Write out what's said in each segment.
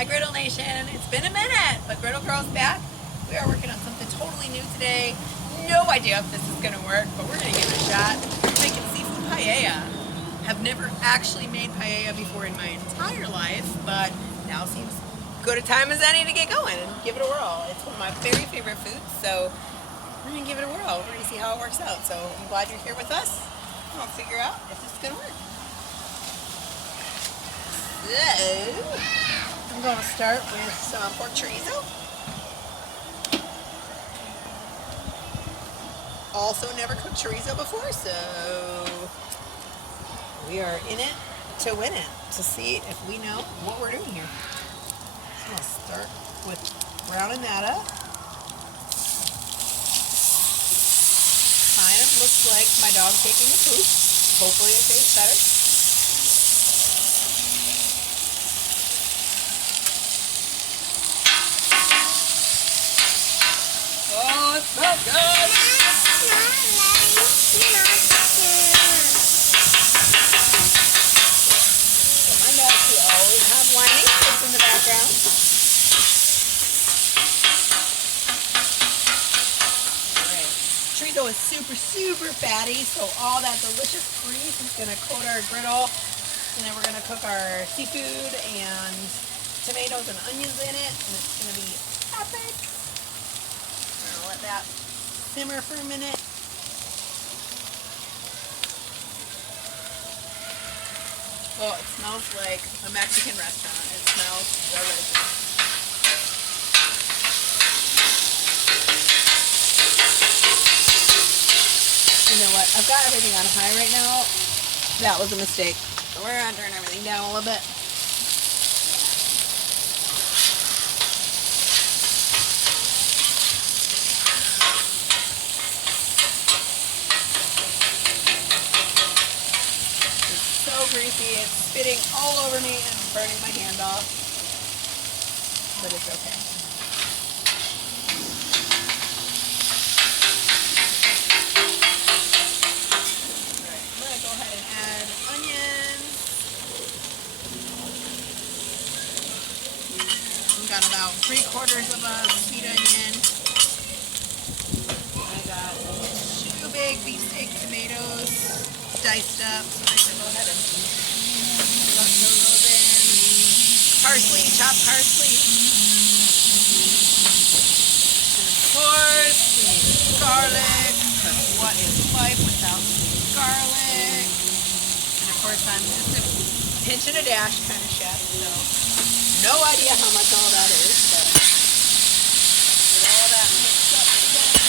Hi Griddle Nation, it's been a minute, but Griddle Girl's back. We are working on something totally new today. No idea if this is going to work, but we're going to give it a shot. We're making seafood paella. Have never actually made paella before in my entire life, but now seems good a time as any to get going and give it a whirl. It's one of my very favorite foods, so we're going to give it a whirl. We're going to see how it works out. So I'm glad you're here with us. We'll figure out if this is going to work. So, I'm going to start with some pork chorizo. Also never cooked chorizo before, so we are in it to win it, to see if we know what we're doing here. So I'll start with browning that up. Kind of looks like my dog taking a poop. Hopefully it tastes better. Oh, it smells good! So my nuts, we always have whining kids in the background. Alright, chorizo is super fatty, so all that delicious grease is going to coat our griddle. And then we're going to cook our seafood and tomatoes and onions in it, and it's going to be epic. We're going to let that simmer for a minute. Oh, it smells like a Mexican restaurant. It smells delicious. You know what? I've got everything on high right now. That was a mistake. So we're going to turn everything down a little bit. Greasy, it's spitting all over me and burning my hand off, but it's okay. Alright, I'm going to go ahead and add onions. We've got about 3/4 of a sweet onion. I got 2 big beefsteak tomatoes diced up, so I'm going to go ahead and put those in. Parsley, chopped parsley. And of course, we need garlic, because what is life without garlic? And of course, I'm just a pinch and a dash kind of chef, so no idea how much all that is, but get all that mixed up together.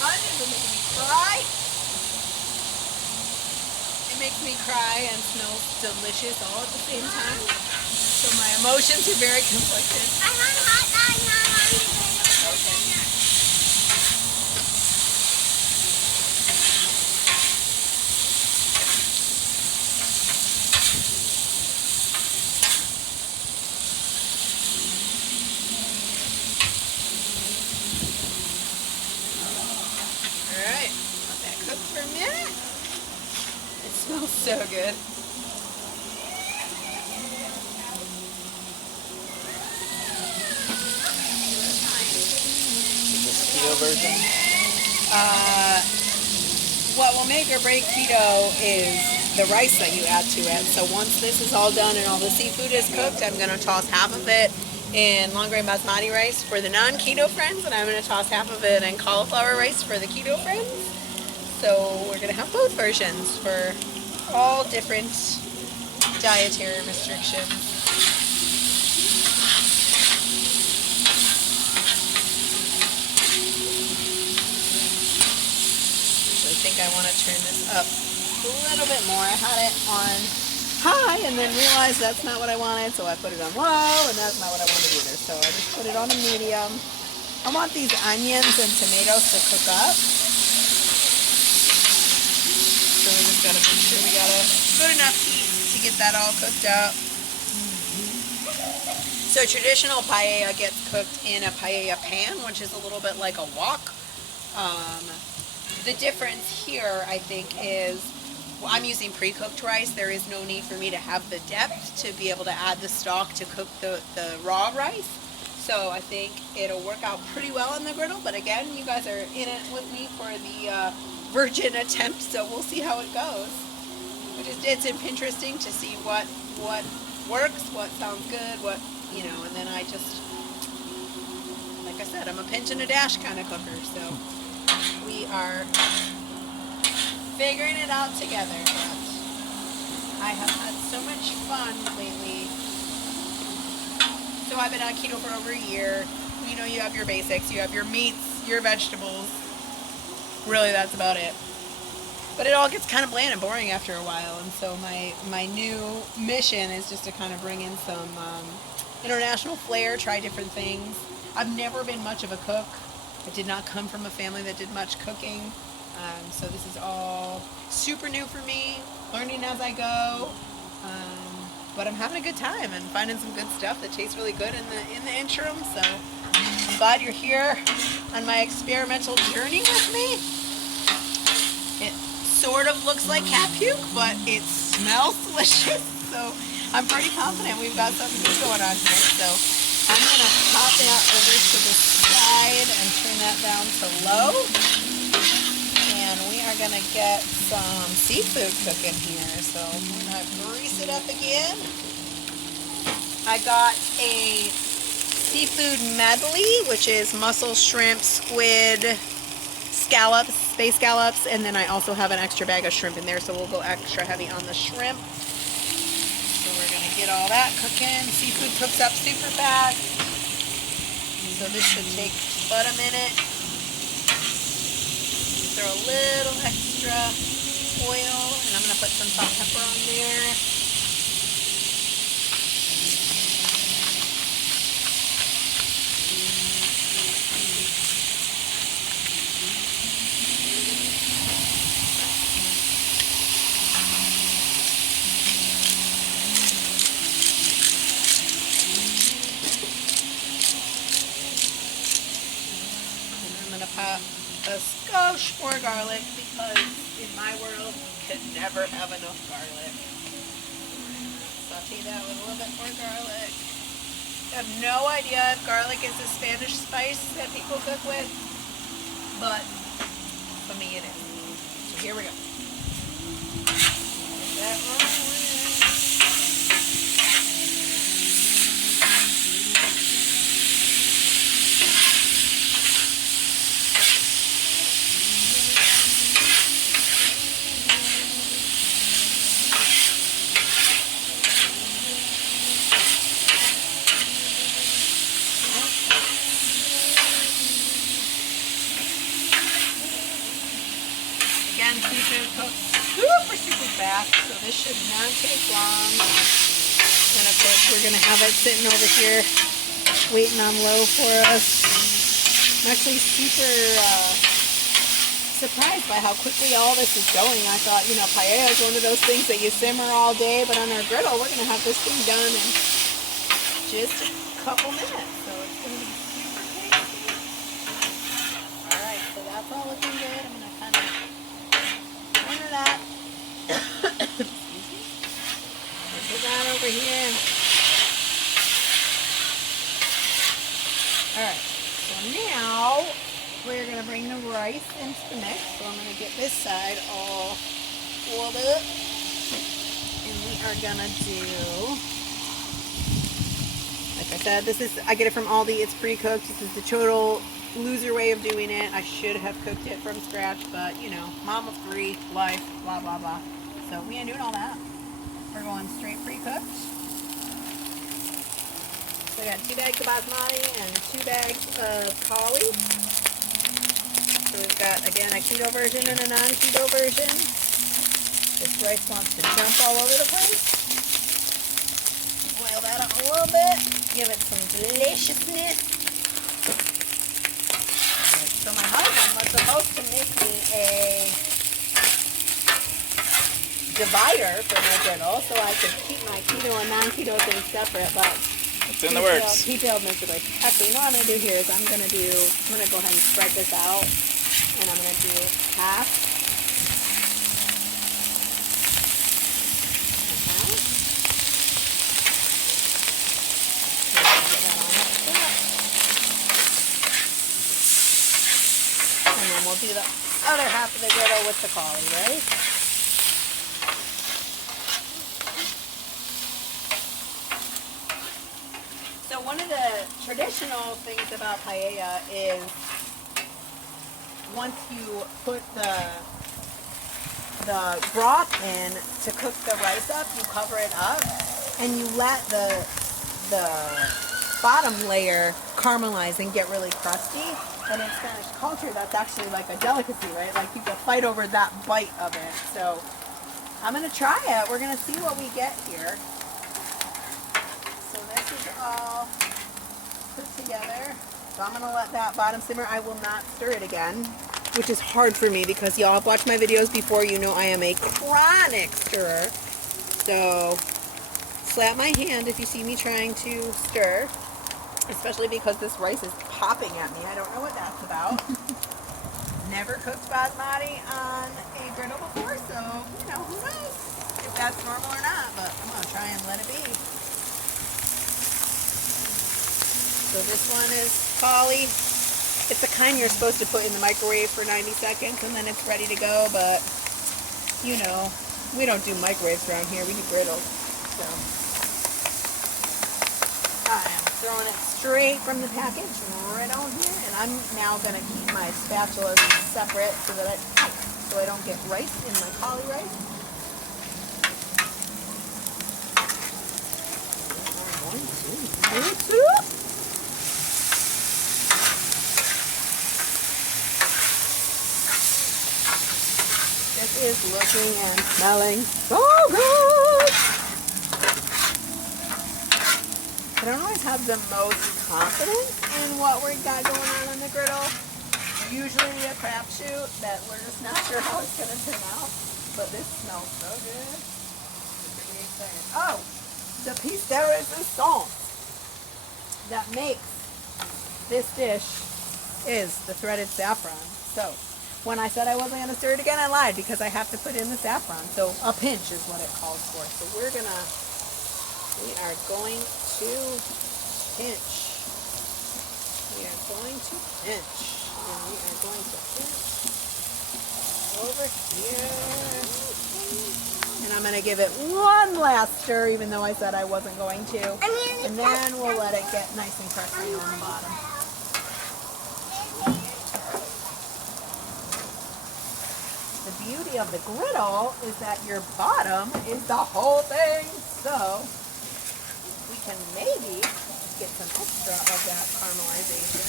Onions are making me cry. It makes me cry and smells delicious all at the same time. So my emotions are very conflicted. Okay. Alright, let that cook for a minute. It smells so good. Is this keto version? What will make or break keto is the rice that you add to it. So once this is all done and all the seafood is cooked, I'm going to toss half of it in long grain basmati rice for the non-keto friends, and I'm going to toss half of it in cauliflower rice for the keto friends. So we're going to have both versions for all different dietary restrictions. So I think I want to turn this up a little bit more. I had it on high and then realized that's not what I wanted, so I put it on low, and that's not what I wanted either. So I just put it on a medium. I want these onions and tomatoes to cook up. So we just gotta make sure we got a good enough heat to get that all cooked up. So traditional paella gets cooked in a paella pan, which is a little bit like a wok. The difference here, I think, is well, I'm using pre-cooked rice. There is no need for me to have the depth to be able to add the stock to cook the raw rice. So I think it'll work out pretty well on the griddle. But again, you guys are in it with me for the virgin attempt, so we'll see how it goes. It's interesting to see what works, what sounds good, what, you know, and then I just, like I said, I'm a pinch and a dash kind of cooker, so we are figuring it out together. But I have had so much fun lately. So I've been on keto for over a year. You know, you have your basics, you have your meats, your vegetables. Really, that's about it. But it all gets kind of bland and boring after a while, and so my new mission is just to kind of bring in some international flair, try different things. I've never been much of a cook. I did not come from a family that did much cooking, so this is all super new for me, learning as I go. But I'm having a good time and finding some good stuff that tastes really good in the interim. So I'm glad you're here on my experimental journey with me. It sort of looks like cat puke, but it smells delicious. So I'm pretty confident we've got something good going on here. So I'm gonna pop that over to the side and turn that down to low. And we are gonna get some seafood cooking here. So I'm gonna grease it up again. I got a seafood medley, which is mussel, shrimp, squid, scallops, space scallops, and then I also have an extra bag of shrimp in there, so we'll go extra heavy on the shrimp. So we're gonna get all that cooking. Seafood cooks up super fast, so this should take but a minute. Throw a little extra oil, and I'm gonna put some salt and pepper on there. Pop a skosh more garlic, because in my world you can never have enough garlic. Saute that with a little bit more garlic. I have no idea if garlic is a Spanish spice that people cook with, but for me it is. So here we go. Get that rolling. Seafood cooks super fast, so this should not take long. And of course we're going to have it sitting over here waiting on low for us. I'm actually super surprised by how quickly all this is going. I thought, you know, paella is one of those things that you simmer all day, but on our griddle we're going to have this thing done in just a couple minutes. So it's going to be super tasty. Alright, so that's all looking good. I'm going to kind of corner that. Excuse me. Put that over here. Alright, so now we're going to bring the rice into the mix. So I'm going to get this side all pulled up. And we are going to do, like I said, I get it from Aldi. It's pre-cooked. This is the total loser way of doing it. I should have cooked it from scratch, but you know, mom of 3, life, blah blah blah. So we ain't doing all that. We're going straight pre-cooked. So I got 2 bags of basmati and 2 bags of cauli. So we've got, again, a keto version and a non-keto version. This rice wants to jump all over the place. Boil that up a little bit. Give it some deliciousness. So my husband was supposed to make me a divider for my griddle so I could keep my keto and non-keto things separate, but it's in the works. He failed miserably. Actually, what I'm going to do here is I'm going to go ahead and spread this out, and I'm going to do half. And then we'll do the other half of the griddle with the cauli, right? So one of the traditional things about paella is once you put the broth in to cook the rice up, you cover it up and you let the bottom layer caramelize and get really crusty. And in Spanish culture, that's actually like a delicacy, right? Like people fight over that bite of it. So I'm gonna try it. We're gonna see what we get here. So this is all put together. So I'm gonna let that bottom simmer. I will not stir it again, which is hard for me because y'all have watched my videos before. You know I am a chronic stirrer. So slap my hand if you see me trying to stir, especially because this rice is popping at me. I don't know what that's about. Never cooked basmati on a griddle before, so you know, who knows if that's normal or not, but I'm gonna try and let it be. So this one is cauli. It's the kind you're supposed to put in the microwave for 90 seconds and then it's ready to go, but you know, we don't do microwaves around here, we do griddles. So I am throwing it straight from the package right on here, and I'm now going to keep my spatulas separate so that I don't get rice in my cauli rice. This is looking and smelling so good. I don't always have the most confidence in what we got going on the griddle. Usually a crapshoot that we're just not sure how it's going to turn out. But this smells so good. Pretty excited. Oh, the piece de resistance that makes this dish is the threaded saffron. So when I said I wasn't going to stir it again, I lied because I have to put in the saffron. So a pinch is what it calls for. So we are going to pinch. We are going to pinch. And we are going to pinch over here. And I'm going to give it one last stir, even though I said I wasn't going to. And then we'll let it get nice and crusty on the bottom. The beauty of the griddle is that your bottom is the whole thing. So we can maybe get some extra of that caramelization.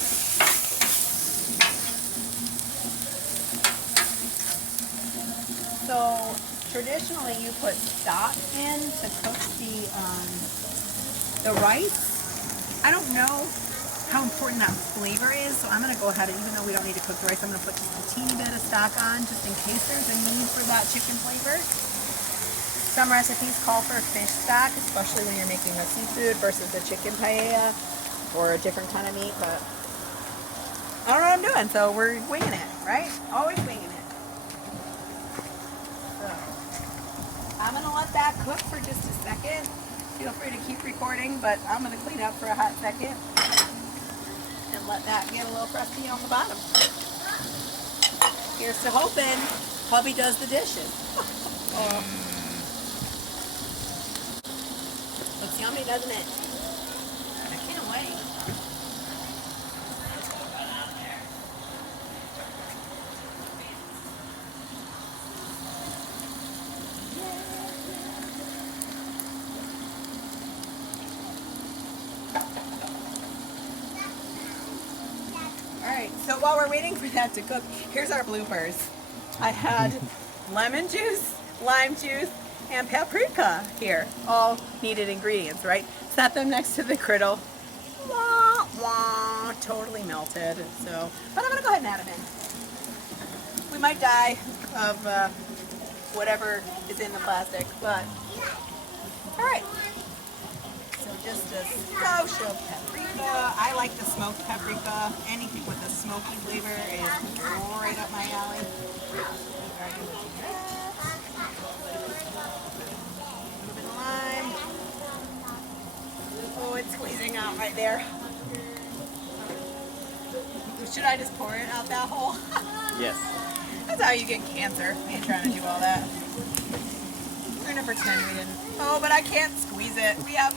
So traditionally you put stock in to cook the rice. I don't know how important that flavor is, so I'm going to go ahead and, even though we don't need to cook the rice, I'm going to put just a teeny bit of stock on just in case there's a need for that chicken flavor. Some recipes call for fish stock, especially when you're making a seafood versus a chicken paella or a different kind of meat, but I don't know what I'm doing, so we're winging it, right? Always winging it. So I'm going to let that cook for just a second. Feel free to keep recording, but I'm going to clean up for a hot second and let that get a little crusty on the bottom. Here's to hoping hubby does the dishes. Looks yummy, doesn't it? I can't wait. Alright, so while we're waiting for that to cook, here's our bloopers. I had lemon juice, lime juice, and paprika here. All needed ingredients, right? Set them next to the griddle. Wah, wah, totally melted. So, but I'm gonna go ahead and add them in. We might die of whatever is in the plastic, but alright. So just a skosh of paprika. I like the smoked paprika. Anything with a smoky flavor is right up my alley. right there. Should I just pour it out that hole? Yes. That's how you get cancer. I ain't trying to do all that. We're gonna pretend we didn't. Oh, but I can't squeeze it. We have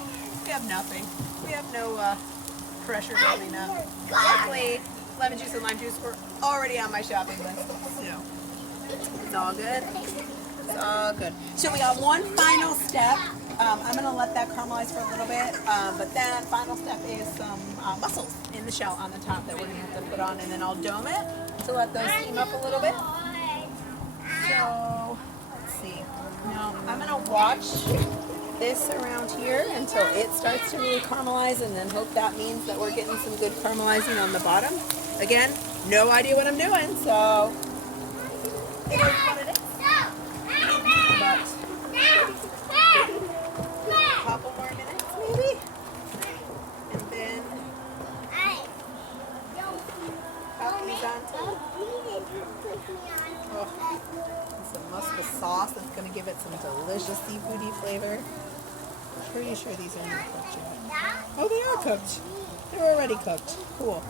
nothing. We have no pressure building up. Luckily, lemon juice and lime juice were already on my shopping list. So it's all good. It's all good. So we got one final step. I'm gonna let that caramelize for a little bit, but then final step is some mussels in the shell on the top that we're gonna have to put on, and then I'll dome it to let those steam up a little bit. So let's see. Now I'm gonna watch this around here until it starts to really caramelize, and then hope that means that we're getting some good caramelizing on the bottom. Again, no idea what I'm doing, so it is what it is. But a couple more minutes maybe, and then cookies on top. Oh, some mustard sauce that's going to give it some delicious seafoody flavor. I'm pretty sure these are not cooked yet. Oh, they are cooked. They're already cooked. Cool.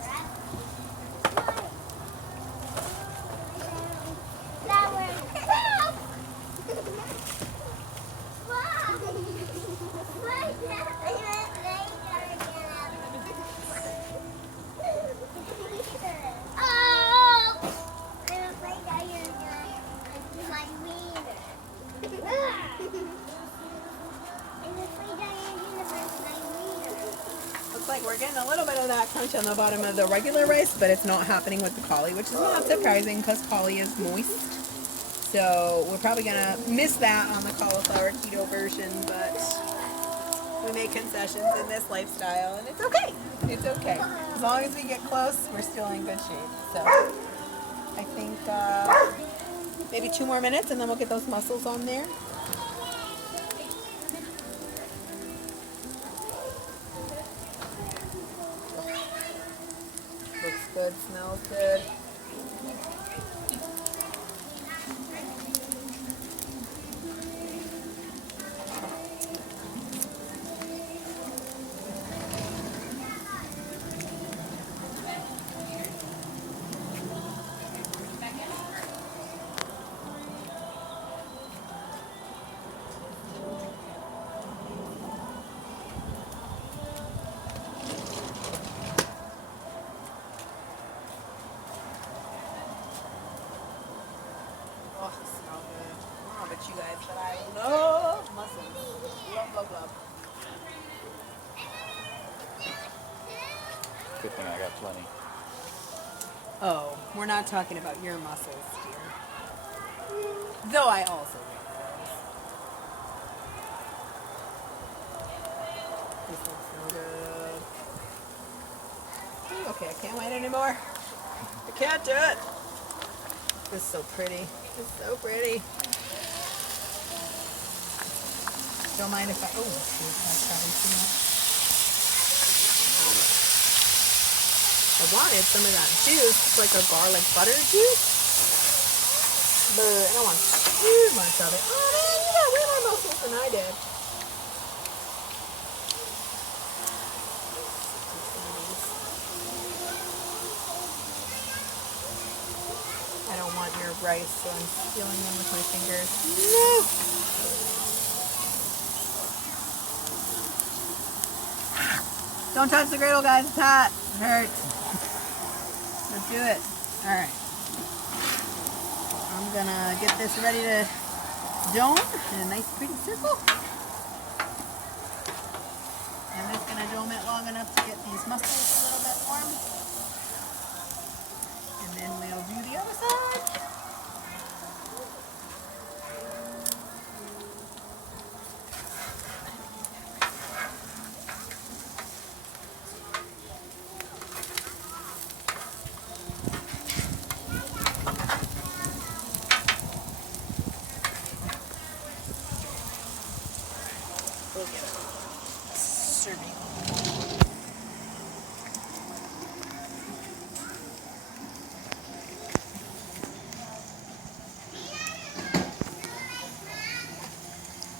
Looks like we're getting a little bit of that crunch on the bottom of the regular rice, but it's not happening with the cauli, which is not surprising because cauli is moist. So we're probably going to miss that on the cauliflower keto version, but we make concessions in this lifestyle, and it's okay. It's okay. As long as we get close, we're still in good shape. So I think maybe 2 more minutes, and then we'll get those mussels on there. Looks good, smells good. Oh, it smells good. I don't know about you guys, but I love mussels. Love, love, love. Good thing I got plenty. Oh, we're not talking about your mussels, dear. Though I also like those. This looks so good. Ooh, okay, I can't wait anymore. I can't do it. This is so pretty. It's so pretty. Don't mind if I. Oh, that's probably too much. I wanted some of that juice, like a garlic butter juice, but I don't want too much of it. Oh man, you got way more mussels than I did. I don't want your rice, so I'm stealing them with my fingers. No! Don't touch the griddle, guys. It's hot. It hurts. Let's do it. Alright. I'm gonna get this ready to dome in a nice pretty circle. I'm just gonna dome it long enough to get these mussels a little bit warm. And then we'll do the other side. We'll get a serving.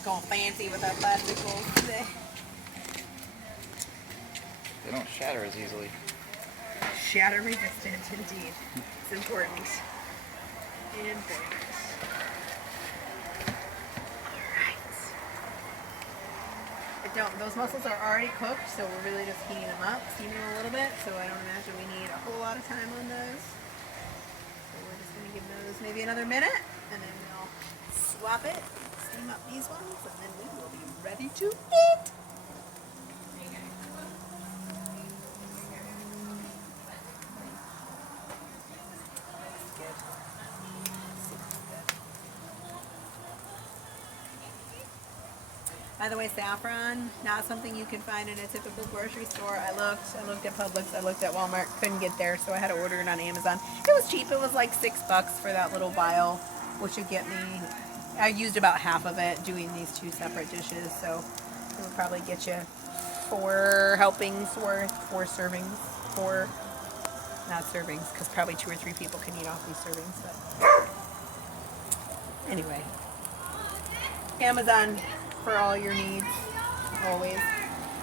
Going fancy with our plastic bowls today. They don't shatter as easily. Shatter resistant, indeed. It's important. Important. Alright. Those mussels are already cooked, so we're really just heating them up, steaming them a little bit, so I don't imagine we need a whole lot of time on those. So we're just going to give those maybe another minute, and then we'll swap it, steam up these ones, and then we will be ready to eat. By the way, saffron, not something you can find in a typical grocery store. I looked at Publix, I looked at Walmart, couldn't get there, so I had to order it on Amazon. It was cheap, it was like $6 for that little vial, which would get me, I used about half of it doing these 2 separate dishes, so it would probably get you 4 helpings worth, 4 servings, 4, not servings, because probably 2 or 3 people can eat off these servings, but anyway. Amazon for all your needs, always.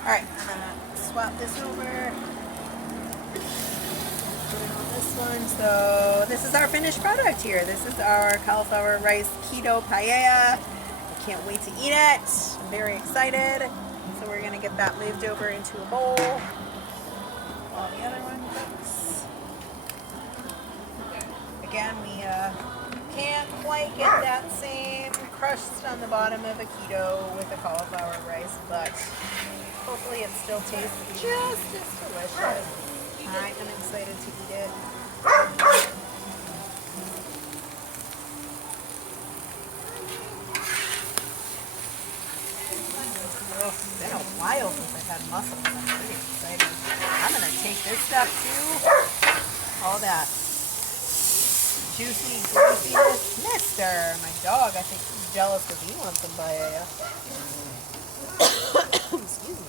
Alright, I'm gonna swap this over. Put it on this one. So this is our finished product here. This is our cauliflower rice keto paella. I can't wait to eat it. I'm very excited. So we're gonna get that moved over into a bowl while the other one cooks. Again, we can't quite get that same crust on the bottom of a keto with the cauliflower rice, but hopefully it still tastes just as delicious. I am excited to eat it. Oh, it's been a while since I've had mussels. I'm pretty excited. I'm going to take this stuff too. All that juicy greasiness. Mister, my dog, I think he's jealous because he wants some paella. Excuse me.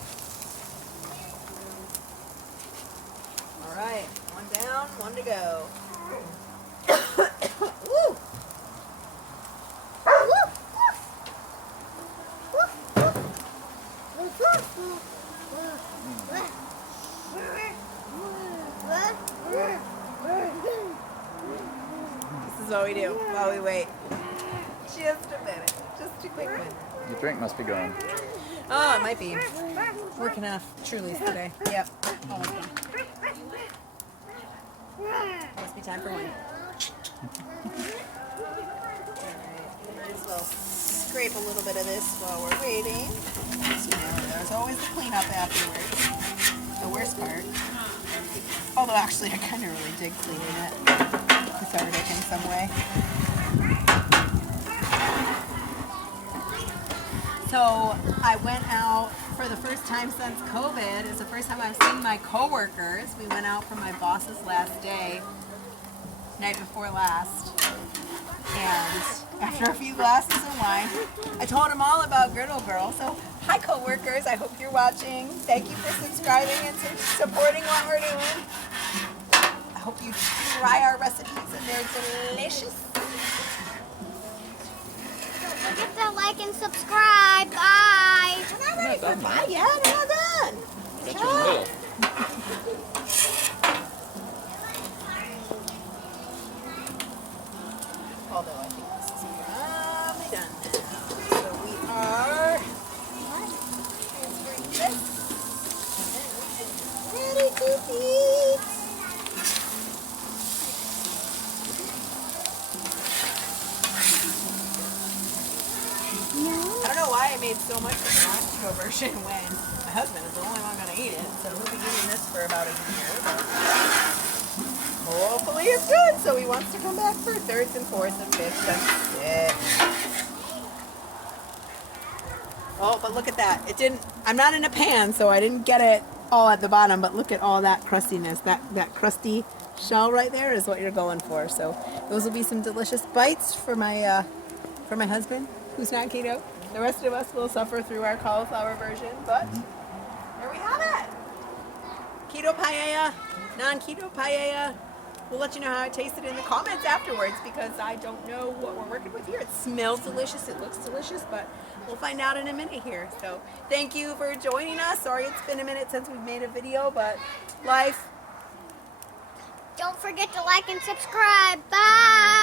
All right, one down, one to go. Woo! This is what we do while we wait. Just a minute. Just a quick minute. The drink must be going. Oh, it might be. Working off Truly's today. Yep. Almost done. Must be time for one. Alright. Might as well scrape a little bit of this while we're waiting. So, there's always the cleanup afterwards. The worst part. Although actually I kind of really dig cleaning it. Cathartic in some way. So I went out for the first time since COVID. It's the first time I've seen my coworkers. We went out for my boss's last day, night before last. And after a few glasses of wine, I told them all about Griddle Girl. So hi coworkers, I hope you're watching. Thank you for subscribing and supporting what we're doing. I hope you try our recipes and they're delicious. Don't forget to like and subscribe. Bye. We're not ready for bye yet. We're not done. That's just the middle. Although I think this is probably done now. So we are transferring this. And then ready to eat. I don't know why I made so much of the non-keto version when my husband is the only one going to eat it. So he'll be eating this for about a year. But hopefully it's good. So he wants to come back for thirds and fourths and fifths. That's it. Oh, but look at that. It didn't, I'm not in a pan, so I didn't get it all at the bottom. But look at all that crustiness. That crusty shell right there is what you're going for. So those will be some delicious bites for my husband, who's not keto. The rest of us will suffer through our cauliflower version, but there we have it. Keto paella, non-keto paella, we'll let you know how it tasted in the comments afterwards, because I don't know what we're working with here. It smells delicious, it looks delicious, but we'll find out in a minute here. So thank you for joining us. Sorry it's been a minute since we've made a video, but life. Don't forget to like and subscribe. Bye.